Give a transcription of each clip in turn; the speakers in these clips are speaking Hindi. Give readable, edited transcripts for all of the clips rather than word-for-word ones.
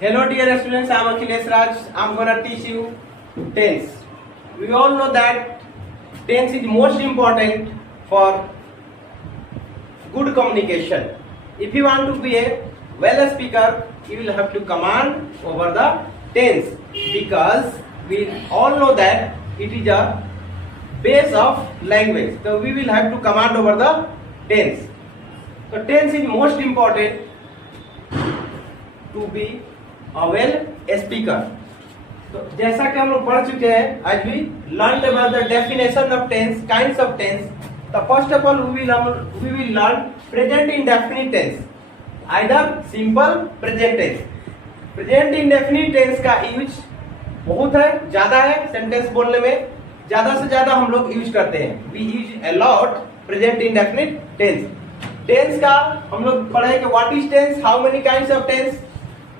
Hello dear students, I am Akhilesh Raj. I am gonna teach you tense. We all know that tense is most important for good communication. If you want to be a well speaker, you will have to command over the tense, because we all know that it is a base of language. So we will have to command over the tense. So tense is most important to be a well speaker. तो जैसा कि हम लोग पढ़ चुके हैं, आज भी learned about the definition of tense, kinds of tense. So first of all we will learn present indefinite tense, either simple present tense. Present indefinite tense का यूज बहुत है, ज्यादा है, सेंटेंस बोलने में ज्यादा से ज्यादा हम लोग यूज करते हैं. We use a lot present indefinite tense. Tense का हम लोग पढ़े कि what is tense, how many kinds of tense.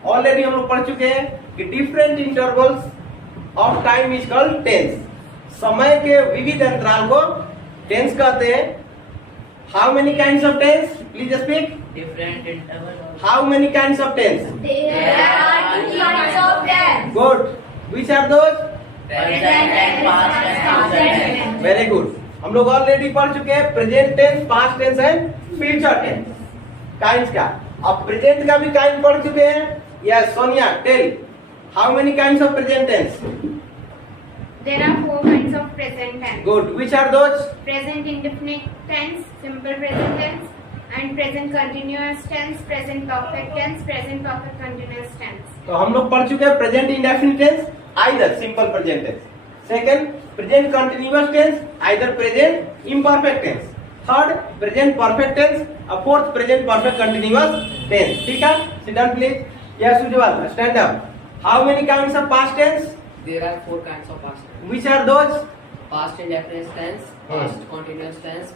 Already हम लोग पढ़ चुके हैं कि different intervals of time is called tense. समय के विविध अंतराल को टेंस कहते हैं. How many kinds of tense, please speak. Different interval. How many kinds of tense. There are two kinds of tense. Good. Which are those? Present and past and future tense. Very good. हम लोग ऑलरेडी पढ़ चुके हैं present tense, past tense and future tense kinds का. अब प्रेजेंट का भी काइंड पढ़ चुके हैं. Yes Sonia, tell how many kinds of present tense. There are four kinds of present tense. Good. Which are those? Present indefinite tense, simple present tense, and present continuous tense, present perfect tense, present perfect continuous tense. तो हम लोग पढ़ चुके हैं present indefinite tense, either simple present tense. Second present continuous tense, either present imperfect tense. Third present perfect tense और fourth present perfect continuous tense. ठीक है, sit down please. Yes Ujjwal, stand up. How many kinds of past tense? There are four kinds of past tense. Which are those? Past indefinite tense, past continuous tense,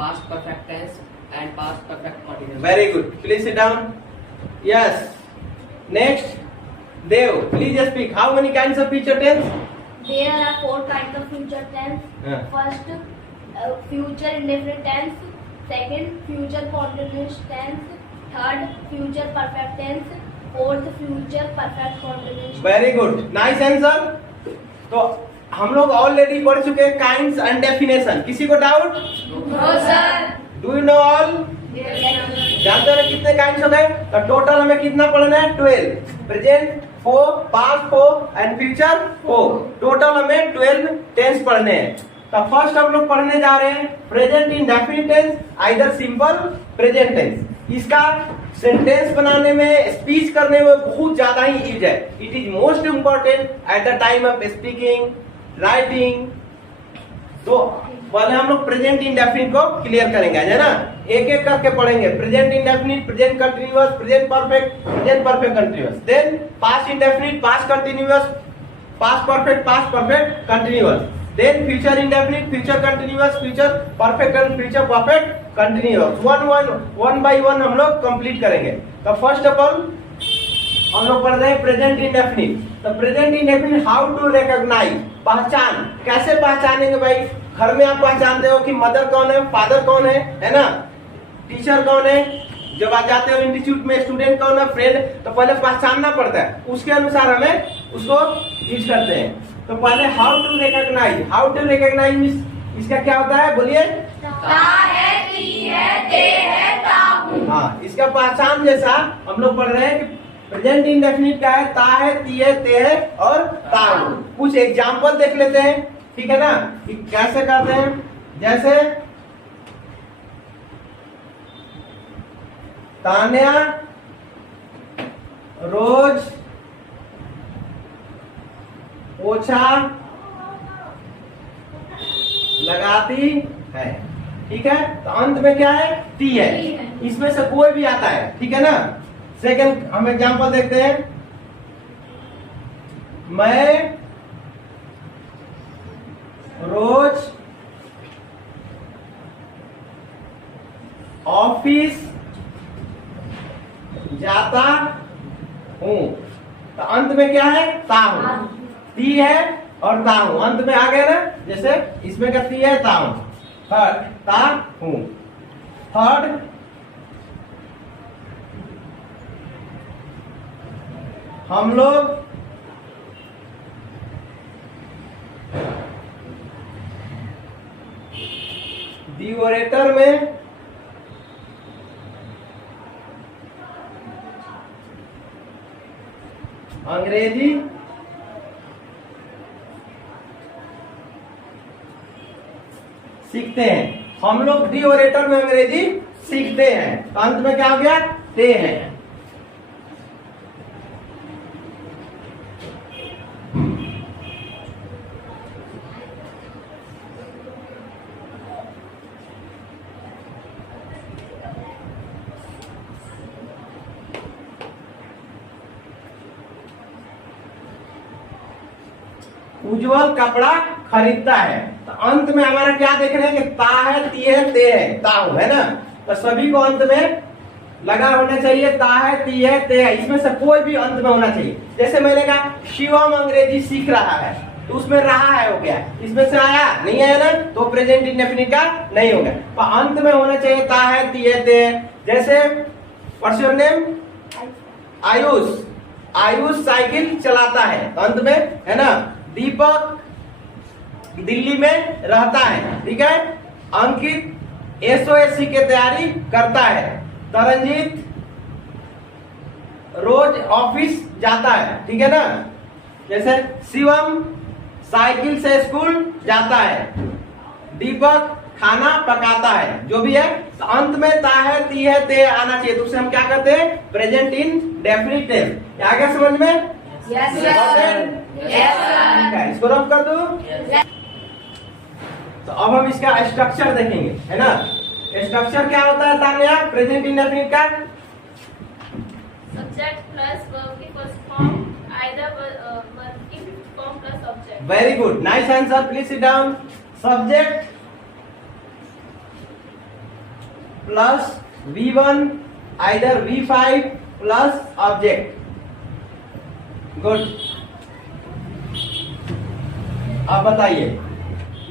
past perfect tense, and past perfect continuous. Very good. Please sit down. Yes next Dev, please speak. How many kinds of future tense? There are four kinds of future tense. Yeah. First, future indefinite tense. Second, future continuous tense. Third, future perfect tense. Fourth, future perfect continuous tense. Very good, nice answer. तो हम लोग ऑलरेडी पढ़ चुके हैं काइंड्स एंड डेफिनेशन. किसी को doubt? No sir. Do you know all? जानते हैं कितने काइंड्स हो गए? तो टोटल हमें कितना पढ़ना है? 12. Present 4, past 4 and future 4. Total हमें 12 टेंस पढ़ने हैं. तो फर्स्ट हम लोग पढ़ने जा रहे हैं present indefinite tense, either simple present tense. इसका सेंटेंस बनाने में, स्पीच करने में बहुत ज्यादा ही यूज है. It is most important at the time of speaking, writing. तो पहले हम लोग प्रेजेंट इंडेफिनिट को क्लियर करेंगे, है ना. एक एक करके पढ़ेंगे. Present indefinite, present continuous, present perfect, present perfect continuous. Then past indefinite, past continuous, past perfect continuous. Then future indefinite, future continuous, future perfect and future perfect continuous. One by one हम लोग कंप्लीट करेंगे. तो फर्स्ट ऑफ ऑल हम लोग पढ़ रहे हैं प्रेजेंट इंडेफिनिट. तो present indefinite, how to recognise, पहचान. कैसे पहचानेंगे भाई? घर में आप पहचानते हो कि मदर कौन है, फादर कौन है ना. टीचर कौन है, जब आप जाते हो इंस्टीट्यूट में स्टूडेंट कौन है, फ्रेंड. तो पहले पहचानना पड़ता है, उसके अनुसार हमें उसको यूज करते हैं. तो पहले how to recognise. How to recognise means इसका क्या होता है, बोलिए. ता है, ती है, ते है, ता हूँ. हाँ, इसका पहचान जैसा हम लोग पढ़ रहे हैं कि प्रेजेंट इंडेफिनिट क्या है, ता है, ती है, ते है और ता हूँ. कुछ एग्जाम्पल देख लेते हैं, ठीक है ना, कि कैसे करते हैं. जैसे तान्या रोज पोछा लगाती है. ठीक है, तो अंत में क्या है, ती है. इसमें से कोई भी आता है, ठीक है ना. सेकंड हम एग्जांपल देखते हैं. मैं रोज ऑफिस जाता हूं. तो अंत में क्या है, ता हूं. ती है और ता हूं अंत में आ गया ना. जैसे इसमें का ती है, ता हूं. थर्ड ता हूं. थर्ड हम लोग ड्यूरेटर में अंग्रेजी सीखते हैं। हम लोग ड्यूरेटर में अंग्रेजी सीखते हैं। तो अंत में क्या हो गया? ते हैं। उज्जवल कपड़ा खरीदता है। तो अंत में हमारा क्या देख रहे हैं कि ता है, ती है, ते है, ताऊ है ना। तो सभी को अंत में लगा होना चाहिए ता है, ती है, ते है। इसमें से कोई भी अंत में होना चाहिए। जैसे मैंने कहा शिवम अंग्रेजी सीख रहा है, तो उसमें रहा है हो गया, इसमें से आया नहीं आया ना, तो प्रेजेंट इंडेफिनिट का नहीं होगा। तो अंत में होना चाहिए ता है, ती है, ते है। जैसे what's your name? Ayush. Ayush cycle चलाता है, तो अंत में है ना। दीपक दिल्ली में रहता है, ठीक है। अंकित एसओएससी की तैयारी करता है। तरनजीत रोज ऑफिस जाता है, ठीक है ना। जैसे शिवम साइकिल से स्कूल जाता है। दीपक खाना पकाता है। जो भी है, तो अंत में ता है, ती है, ते आना चाहिए। तो उसे हम क्या कहते हैं? Present indefinite tense. आ गया समझ में? Yes, sir. Yes, sir. इसको रब कर दो। तो अब हम इसका स्ट्रक्चर देखेंगे, है ना। स्ट्रक्चर क्या होता है तान्या प्रेजेंट इंडेफिनिट का? Subject plus verb की first form, either verb की form plus object. Very good, nice answer. Please sit down. Subject plus V1 either V5 plus object. Good. अब बताइए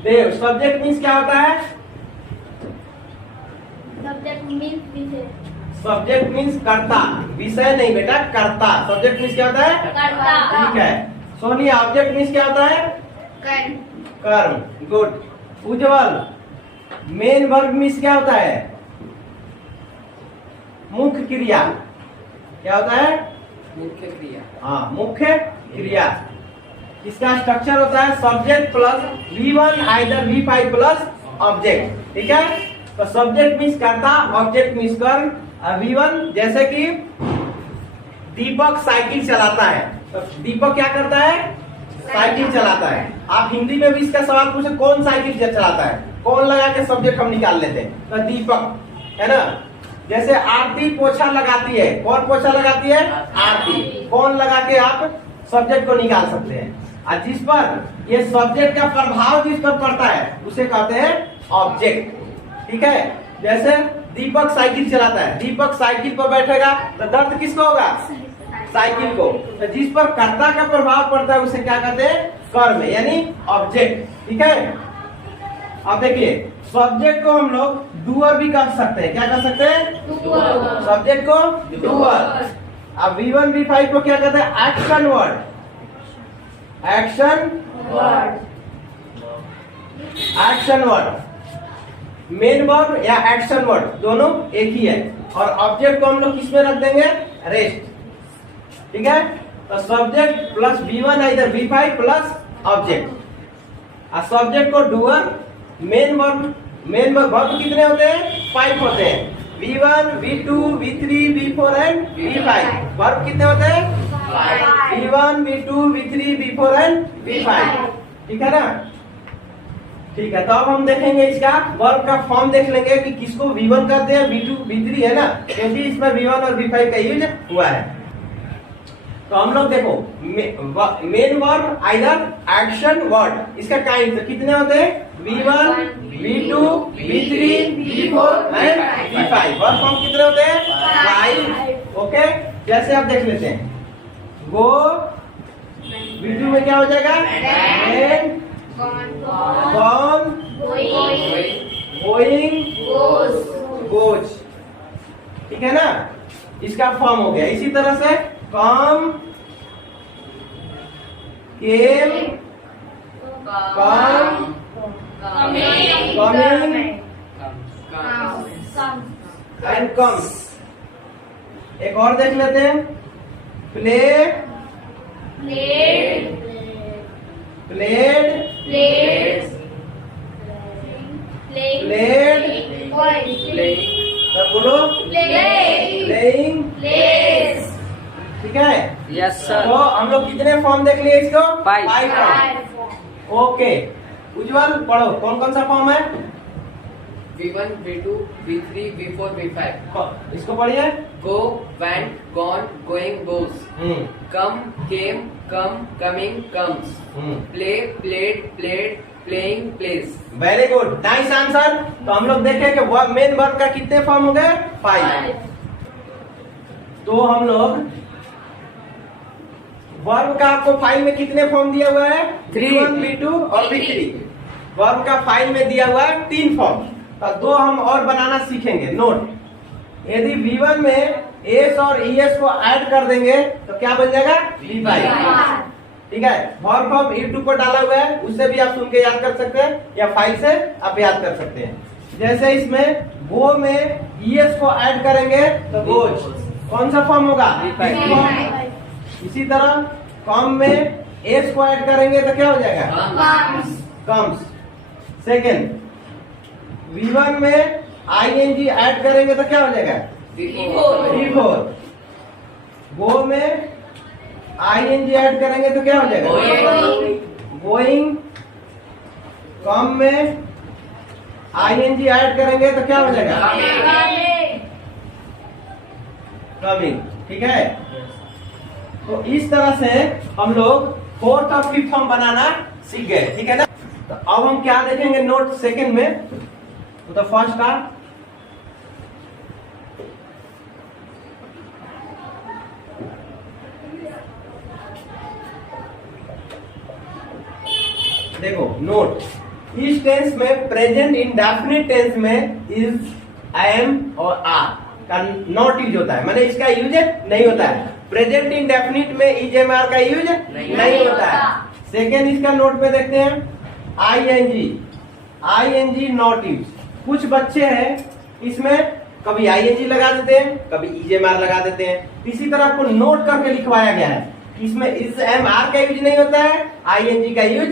देव, सब्जेक्ट मीन्स क्या होता है? Subject means विषय. सब्जेक्ट मीन्स कर्ता, विषय नहीं बेटा, कर्ता। सब्जेक्ट मीन्स क्या होता है? कर्ता. ठीक है। सोनिया, ऑब्जेक्ट मीन्स क्या होता है? कर्म. कर्म। गुड। उज्जवल, मेन वर्ब मीन्स क्या होता है? मुख्य क्रिया। क्या होता है? मुख्य क्रिया। हाँ, मुख्य क्रिया। इसका स्ट्रक्चर होता है subject plus V1 either V5 plus object, ठीक है। तो सब्जेक्ट मीन्स कर्ता, ऑब्जेक्ट मीन्स कर्म। V1 जैसे कि दीपक साइकिल चलाता है, तो दीपक क्या करता है? साइकिल चलाता है। आप हिंदी में भी इसका सवाल पूछे कौन साइकिल चलाता है, कौन लगा के सब्जेक्ट हम निकाल लेते हैं, तो दीपक, है ना। जैसे आरती पोछा लगाती है, कौन पोछा लगाती है? आरती। कौन लगा के आप सब्जेक्ट को निकाल सकते हैं। और जिस पर ये सब्जेक्ट का प्रभाव जिस पर पड़ता है उसे कहते हैं ऑब्जेक्ट, ठीक है। जैसे दीपक साइकिल चलाता है, दीपक साइकिल पर बैठेगा तो दर्द किसको होगा? साइकिल को। तो जिस पर कर्ता का प्रभाव पड़ता है उसे क्या कहते हैं? कर्म, यानी ऑब्जेक्ट, ठीक है। अब देखिए सब्जेक्ट को हम लोग डूअर भी कह सकते हैं। क्या कह सकते हैं? सब्जेक्ट को डूअर। अब V1 V5 को क्या कहते हैं? Action word. Action word. Action word. Main word या एक्शन वर्ड दोनों एक ही है। और ऑब्जेक्ट को हम लोग किसमें रख देंगे? रेस्ट, ठीक है। तो सब्जेक्ट प्लस V1 इधर V5 प्लस ऑब्जेक्ट। और सब्जेक्ट को डूअर, मेन वर्ब वर्ब कितने होते हैं? 5 होते हैं। V1 V2 V3 V4 and V5। Verb कितने होते हैं? 5। V1 V2 V3 V4 and V5, ठीक है ना। ठीक है, तो अब हम देखेंगे इसका वर्ब का फॉर्म देख लेंगे कि किसको V1 कहते हैं, V2 V3, है ना, क्योंकि इसमें V1 और V5 का यूज हुआ है। तो हम लोग देखो main verb either action word, इसका काइंड कितने होते हैं? V1 V2 V3 V4 and V5। Verb form कितने होते हैं? 5। ओके, जैसे आप देख लेते हैं गो, V2 में क्या हो जाएगा? वेन, गॉन, गोइंग, गोज, ठीक है ना। इसका फॉर्म हो गया। इसी तरह से कम, केम, कम, कमिंग एंड कम्स। एक और देख लेते हैं, प्ले, प्लेड, प्लेड, सब बोलो, प्लेइंग, ठीक है। यस तो हम लोग कितने फॉर्म देख लिए इसको? 5 फॉर्म। ओके, उज्जवल पढ़ो, कौन कौन सा फॉर्म है? V1, V2, V3, V4, V5। इसको पढ़िए। Go, went, gone, going, goes। Come, came, come, coming, comes। Play, played, played, playing, plays। Very good, nice answer. तो हम लोग देखें कि मेन वर्ब का कितने फॉर्म हो गए? 5। तो हम लोग वर्ब का आपको फाइल में कितने फॉर्म दिया हुआ है? 3, V2 और V3। वर्ब का फाइल में दिया हुआ है 3 फॉर्म। तो 2 हम और बनाना सीखेंगे। नोट, यदि V1 में एस और ईएस को ऐड कर देंगे तो क्या बन जाएगा? V5। ठीक है। वर्ब फॉर्म E2 को डाला हुआ है, उससे भी आप सुन के याद कर सकते हैं या फाइल से आप याद कर सकते हैं। जैसे इसमें गो में ईएस को ऐड करेंगे तो गोज, कौन सा फॉर्म होगा? V5। इसी तरह कम में एस को ऐड करेंगे तो क्या हो जाएगा? कम्स। सेकेंड, V1 में आईएनजी ऐड करेंगे तो क्या हो जाएगा? V4। गो में आईएनजी ऐड करेंगे तो क्या हो जाएगा? गोइंग। कम में आईएनजी ऐड करेंगे तो क्या हो जाएगा? कमिंग। ठीक है। तो इस तरह से हम लोग 4th और 5th फॉर्म बनाना सीख गए। ठीक है ना। तो अब हम क्या देखेंगे नोट सेकंड में? तो फर्स्ट का देखो, नोट, इस टेंस में प्रेजेंट इंडेफिनिट टेंस में इज, एम और आर का नॉट यूज होता है, माने इसका यूज नहीं होता है। प्रेजेंट इंडेफिनिट में इज, एम, आर का यूज नहीं होता है। सेकेंड, इसका नोट पे देखते हैं, आईएनजी नॉट यूज। कुछ बच्चे हैं इसमें कभी आईएनजी लगा देते हैं, कभी इजेएमआर लगा देते हैं। इसी तरह आपको नोट करके लिखवाया गया है, इसमें इस एम आर का यूज नहीं होता है, आईएनजी का यूज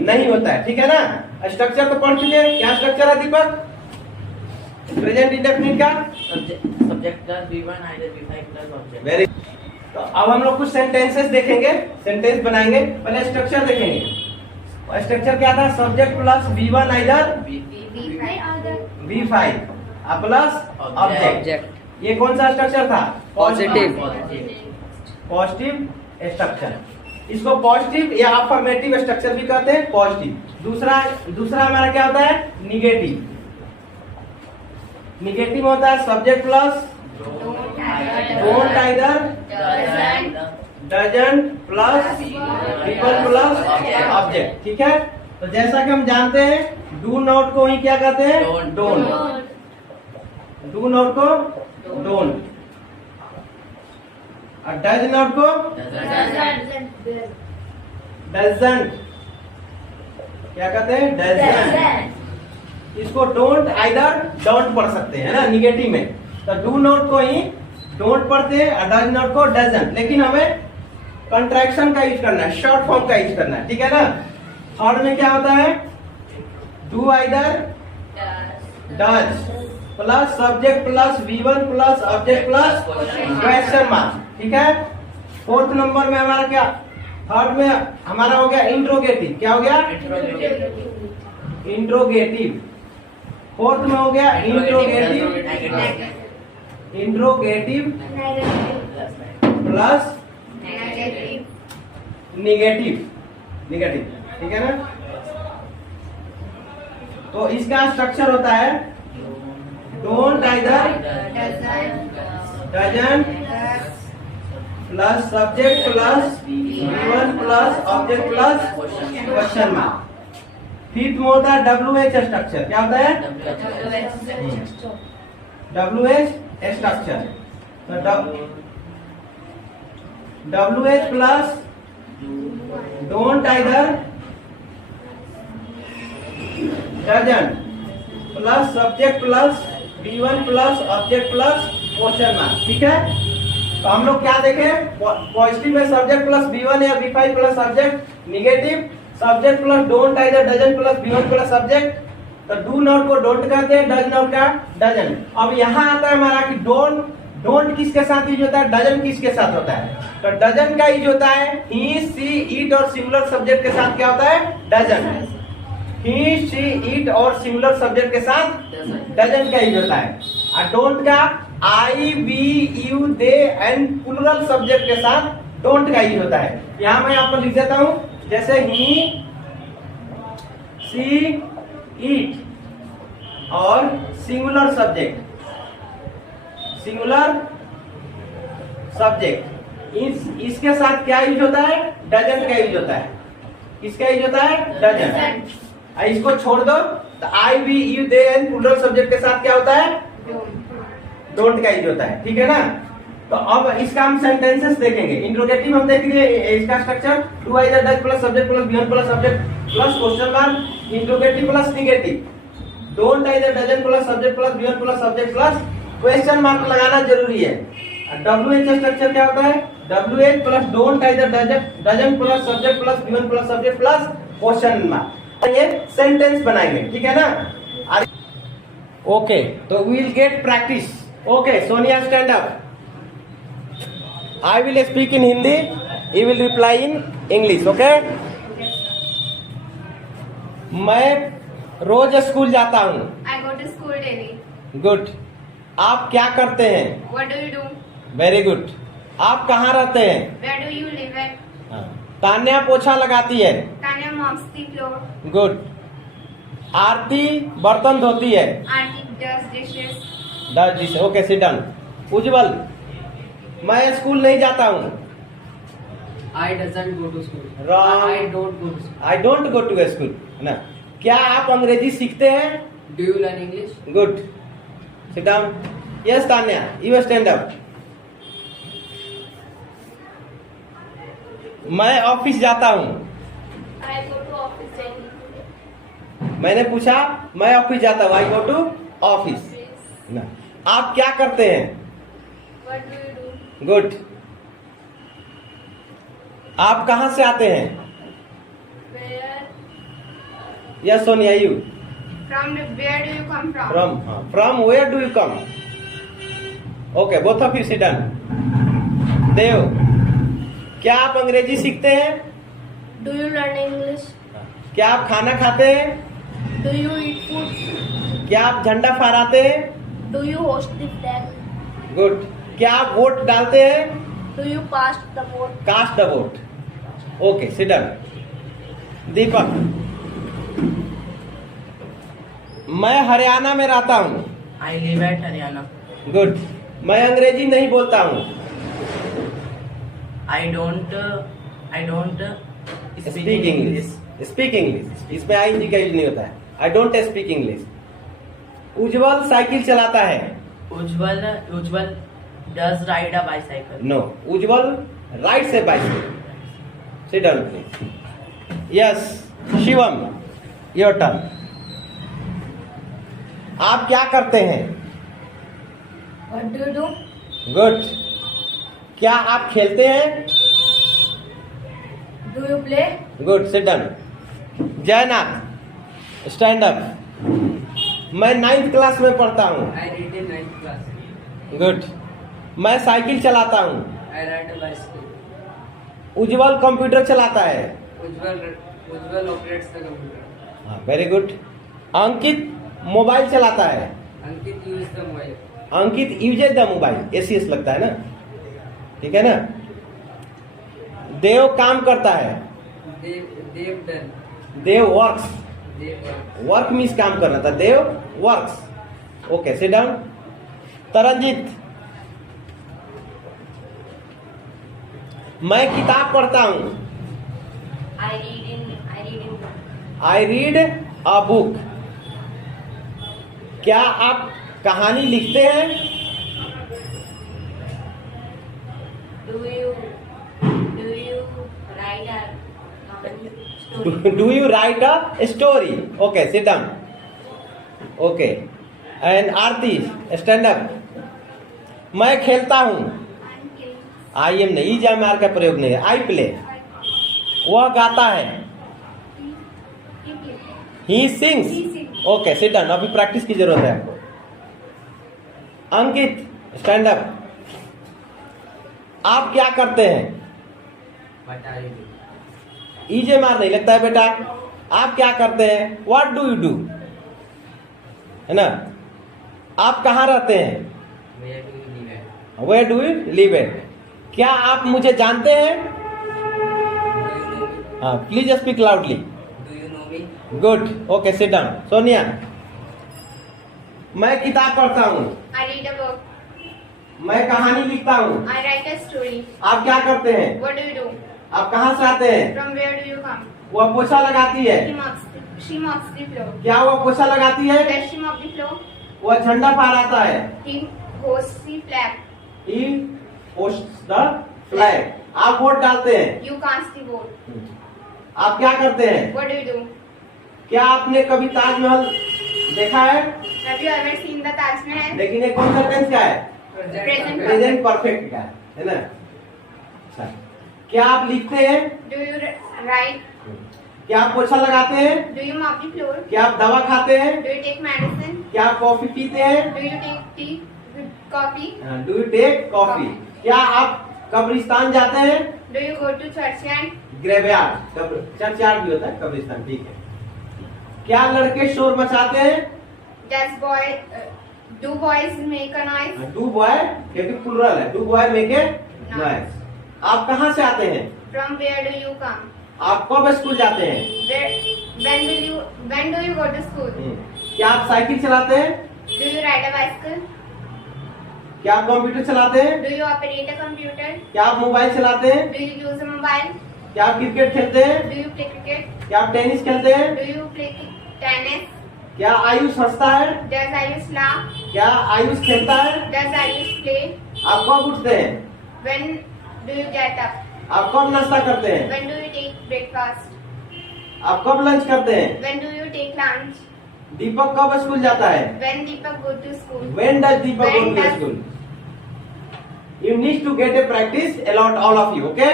नहीं होता है। ठीक है ना। स्ट्रक्चर तो पढ़ चुके हैं। क्या स्ट्रक्चर है दीपक? प्रेजेंट इंडेफिनिट का subject plus V1 either V5 plus object. Very. तो अब हम लोग कुछ सेंटेंसेस देखेंगे, सेंटेंस बनाएंगे। पहले स्ट्रक्चर देखेंगे। स्ट्रक्चर क्या था? Subject plus V1 either V5 plus object. ये कौन सा स्ट्रक्चर था? पॉजिटिव। Positive structure. इसको पॉजिटिव या अफर्मेटिव स्ट्रक्चर भी कहते हैं। पॉजिटिव। दूसरा हमारा क्या होता है? निगेटिव। निगेटिव होता है subject plus don't either, doesn't plus people plus object. ठीक है। तो जैसा कि हम जानते हैं, डू नॉट को ही क्या कहते हैं? डोंट। डू नॉट को डोंट, और डज नॉट को डजंट क्या कहते हैं? डजंट। इसको डोंट आइदर डोंट पढ़ सकते हैं ना निगेटिव में। तो डू नॉट को ही डोंट पढ़ते हैं और डज नॉट को डजंट। लेकिन हमें कंट्रैक्शन का यूज करना है, शॉर्ट फॉर्म का यूज करना है। ठीक है ना। थर्ड में क्या होता है? Do either does plus subject plus V1 plus object plus question mark. ठीक है। फोर्थ नंबर में हमारा क्या? थर्ड में हमारा हो गया इंट्रोगेटिव। क्या हो गया? इंट्रोगेटिव। फोर्थ में हो गया इंट्रोगेटिव प्लस निगेटिव। ठीक है ना। तो इसका स्ट्रक्चर होता है don't either, doesn't plus subject plus V1 plus object plus question mark. Fifth में होता है WH स्ट्रक्चर। क्या होता है? WH structure. तो WH plus don't either doesn't plus subject plus B1 plus object plus question mark. ठीक है, तो हम लोग क्या देखें, पॉजिटिव में सब्जेक्ट प्लस B1 या B5 plus subject, negative subject plus don't either doesn't plus B1 plus subject. तो डू नॉट को डोंट कहते हैं, डज नॉट का डजंट। अब यहाँ आता है हमारा कि डोंट किसके साथ यूज होता है, डजंट किसके साथ होता है। तो डजंट का यूज होता है ही सी इट और सिमिलर सब्जेक्ट के साथ। क्या होता है, डजंट। ही सी इट और सिमिलर सब्जेक्ट के साथ डजंट का यूज होता है। और डोंट का I we you they and plural subject के साथ डोंट का यूज होता है। यहाँ मैं आपको लिख देता हूं, जैसे ही सी इट और सिंगुलर सब्जेक्ट इसके साथ क्या यूज होता है, डजंट का यूज होता है। इसका यूज होता है डजंट। इसको छोड़ दो तो I we you they and plural subject के साथ क्या होता है, डोंट का यूज होता है। ठीक है ना। तो अब इसका हम सेंटेंसेस देखेंगे। इंट्रोगेटिव हम देखेंगे इसका structure, do either does plus subject plus B1 plus subject plus question mark, interrogative plus negative, don't either doesn't plus subject plus B1 plus subject plus question mark लगाना जरूरी है। WH स्ट्रक्चर क्या होता है, WH plus don't either doesn't plus subject plus B1 plus subject plus question mark. ये सेंटेंस बनाएंगे। ठीक है ना। ओके, तो we will get practice. Okay, Sonia stand up. I will speak in Hindi, you will reply in English, okay? मैं रोज स्कूल जाता हूँ। I go to school daily. Good. आप क्या करते हैं, What do you do? Very good. आप कहाँ रहते हैं, Where do you live at? Tanya पोछा लगाती है। Tanya mops the floor. Good. Aarti बर्तन धोती है। Auntie does dishes. Does this, okay, sit down. Ujjwal, मैं स्कूल नहीं जाता हूँ। I doesn't go to school. Wrong. I don't go to school. I don't go to school ना। क्या आप अंग्रेजी सीखते हैं, Do you learn English? Good, sit down. Yes Tanya, you stand up. मैं ऑफिस जाता हूँ। I go to office daily. मैंने पूछा, मैं ऑफिस जाता हूँ, आई गो टू ऑफिस ना। आप क्या करते हैं, What do you do? Good. आप कहाँ से आते हैं, Where? Yes Sonia, you. From where do you come from? From where do you come, okay, both of you sit down. Dev, क्या आप अंग्रेजी सीखते हैं, Do you learn English? क्या आप खाना खाते हैं, Do you eat food? क्या आप झंडा फहराते हैं, Do you host the flag? Good. क्या आप वोट डालते हैं, Do you pass the vote? Cast the vote, okay, sit down. Deepak, मैं हरियाणा में रहता हूँ। I live at Haryana. Good. मैं अंग्रेजी नहीं बोलता हूँ। I don't speak English, speak English, इसमें आईएनजी का यूज नहीं होता है। I don't speak English. Ujjwal cycle चलाता है। Ujjwal does ride a bicycle. No, Ujjwal rides a bicycle. Sit down please. Yes, Shivam, your turn. आप क्या करते हैं, What do you do? Good. क्या आप खेलते हैं, Do you play? Good, sit down. Jaynath, stand up. मैं 9th क्लास में पढ़ता हूँ। I read in 9th class. Good. मैं साइकिल चलाता हूँ। I ride a bicycle. Ujjwal computer चलाता है। Ujjwal operates the computer. Very good. Ankit mobile चलाता है। Ankit uses the mobile. Ankit uses the mobile, ACS लगता है ना, ठीक है ना। देव काम करता है। They've done. Dev works, They've done. Work means काम करना था, Dev works, okay, sit down. Taranjit, मैं किताब पढ़ता हूँ। I read in book. I read a book. क्या आप कहानी लिखते हैं, Do you write a Do you write a story? Okay, sit down. Okay. And Aarti, stand up. मैं खेलता हूँ. I am नहीं, ई जाम का प्रयोग नहीं है. I play. वह गाता है. He sings. Okay, sit down. अभी प्रैक्टिस की जरूरत है आपको. अंकित, stand up. आप क्या करते हैं? What are you doing? EJ मार नहीं लगता है बेटा. आप क्या करते हैं? What do you do? है ना. आप कहाँ रहते हैं? Where do you live at? Where do you live at? क्या आप मुझे जानते हैं? Do you know me? हाँ, please speak loudly. Do you know me? Good. Okay, sit down. Sonia, मैं किताब पढ़ता हूँ. I read a book. मैं कहानी लिखता हूँ. I write a story. आप क्या करते हैं? What do you do? आप कहाँ से आते हैं? From where do you come? वह पोछा लगाती है. She mops the floor. क्या वह पोछा लगाती है? Does she mop the floor? वह झंडा फहराता है. He hosts the flag. He hosts the flag. आप वोट डालते हैं. You cast the vote. आप क्या करते हैं? What do you do? क्या आपने कभी ताजमहल देखा है? Have you ever seen the Taj Mahal? लेकिन ये कौन सा टेंस का है? Present प्रेजेंट परफेक्ट का है ना. अच्छा, क्या आप लिखते हैं? Do you write? क्या आप पोछा लगाते हैं? Do you mop the floor? क्या आप दवा खाते हैं? Do you take medicine? क्या आप कॉफी पीते हैं? Do you take tea with coffee? Do you take coffee? क्या आप कब्रिस्तान जाते हैं? Do you go to churchyard? Graveyard. Churchyard भी होता है, कब्रिस्तान. ठीक है. क्या लड़के शोर मचाते हैं? Do boys make a noise? Do boy, क्योंकि प्लुरल है. Do boy make a noise. आप कहाँ से आते हैं? From where do you come? आप कब स्कूल जाते हैं? When do you go to school? क्या आप साइकिल चलाते हैं? Do you ride a bicycle? क्या आप कंप्यूटर चलाते हैं? Do you operate a computer? क्या आप मोबाइल चलाते हैं? Do you use a mobile? क्या आप क्रिकेट खेलते हैं? Do you play cricket? क्या आप टेनिस खेलते हैं? Do you play tennis? क्या आयुष हंसता है? Does Ayush laugh? क्या आयुष खेलता है? Does Ayush play? आप कब उठते हैं? When do you get up? आप कब नाश्ता करते हैं? When do you take breakfast? आप कब लंच करते हैं? When do you take lunch? दीपक कब स्कूल जाता है? When Deepak go to school? When does Deepak go When to does- school? You need to get a practice a lot, all of you, okay?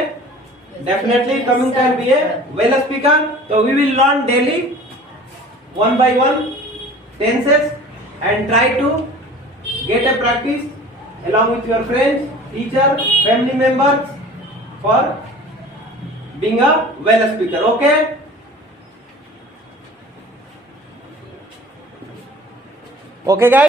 Definitely coming can be a well speaker. So we will learn daily, one by one, tenses, and try to get a practice along with your friends, teacher, family members for being a well speaker, okay? Okay guys.